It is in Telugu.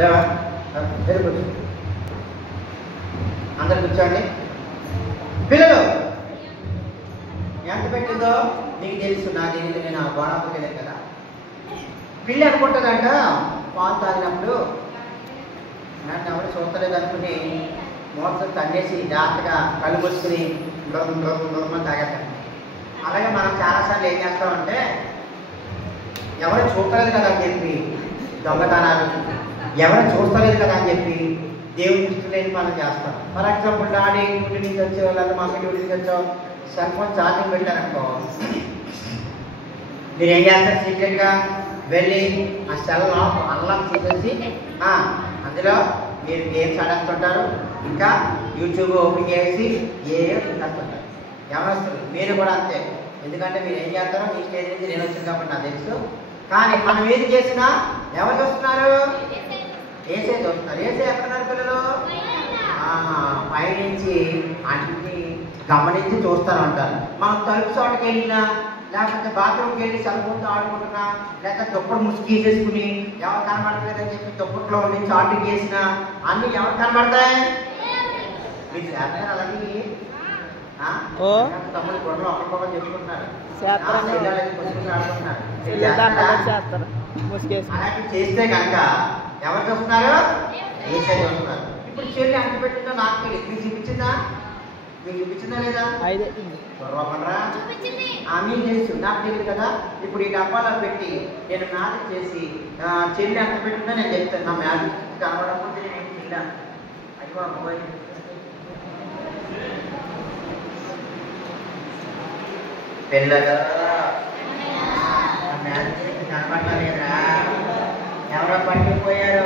లేవా వెరీ గుడ్. అందరు కూర్చోండి. పిల్లలు ఎంత పెట్టిందో నీకు తెలుసు, నా తెలియదు, నేను ఆ గోడ తెలియదు కదా. పిల్లి అనుకుంటుందంట పాలు తాగినప్పుడు నన్ను ఎవరు చూస్తలేదు అనుకుని మోసం తండేసి జాగ్రత్తగా కళ్ళు మూసుకుని మృగమని తాగేట. అలాగే మనం చాలాసార్లు ఏం చేస్తామంటే ఎవరు చూస్తలేదు కదా అని చెప్పి దొంగతనాలు, ఎవరు చూస్తలేదు కదా అని చెప్పి దేవుని దృష్టి లేని పనులు చేస్తాం. ఫర్ ఎగ్జాంపుల్ డాడీ డ్యూటీ నుంచి వచ్చావు లేదా మమ్మీ డ్యూటీ నుంచి వచ్చావు, సెల్ ఫోన్ ఛార్జింగ్ పెట్టారనుకో, మీరు ఏం చేస్తారు? సీక్రెట్గా వెళ్ళి ఆ సెల్ అన్లాక్ చేసేసి అందులో మీరు గేమ్స్ ఆడేస్తుంటారు, ఇంకా యూట్యూబ్ ఓపెన్ చేసి చూసేస్తుంటారు. ఎవరొస్తారు? మీరు కూడా అంతే. ఎందుకంటే మీరు ఏం చేస్తారో ఈ స్టేజ్ నుంచి నేను వచ్చింది కాబట్టి నాకు తెలుసు. కానీ మనం ఏది చేసినా ఎవరు చూస్తున్నారు? ఏసే చూస్తున్నారు. ఏసే ఎక్కడున్నారు పిల్లలు? పై నుంచి అన్ని గమనించి చూస్తారు అంటారు. మనం తలుపు చోటకి వెళ్ళినా లేకపోతే బాత్రూమ్కి వెళ్ళి సెల్ ఫోన్తో ఆడుకుంటున్నా, లేకపోతే దుప్పటి ముసుగేసేసుకుని ఎవరు కనబడలేదని చెప్పి దుప్పట్లో ఉండి చాటింగ్ చేసినా అన్ని ఎవరు కనబడతాయి? మీరు చేస్తారు. అలాగే తమ్ముడు గొడవలు ఒకరికొకరు చెప్పుకుంటున్నారు, ఆడుకుంటున్నారు. అలాంటి చేస్తే కనుక ఎవరు చూస్తున్నారు? ఏసే చూస్తున్నారు. ఇప్పుడు చెల్లి అంట పెట్టిందో నాకు తెలియదు, మీకు చూపించిందా? మీకు చూపించిందా లేదా? మీకు తెలుసు, నాకు తెలియదు కదా. ఇప్పుడు ఈ డబ్బాలో పెట్టి నేను మ్యాజిక్ చేసి చెల్లి అంత పెట్టిందో నేను చెప్తాను. నా మ్యాజిక్ కనబడకపోతే నేను చెల్లా అయిపో అబ్బాయి. పిల్లలు మ్యాజిక్ కనబడలేదా? ఎవరో పట్టుకుపోయారు.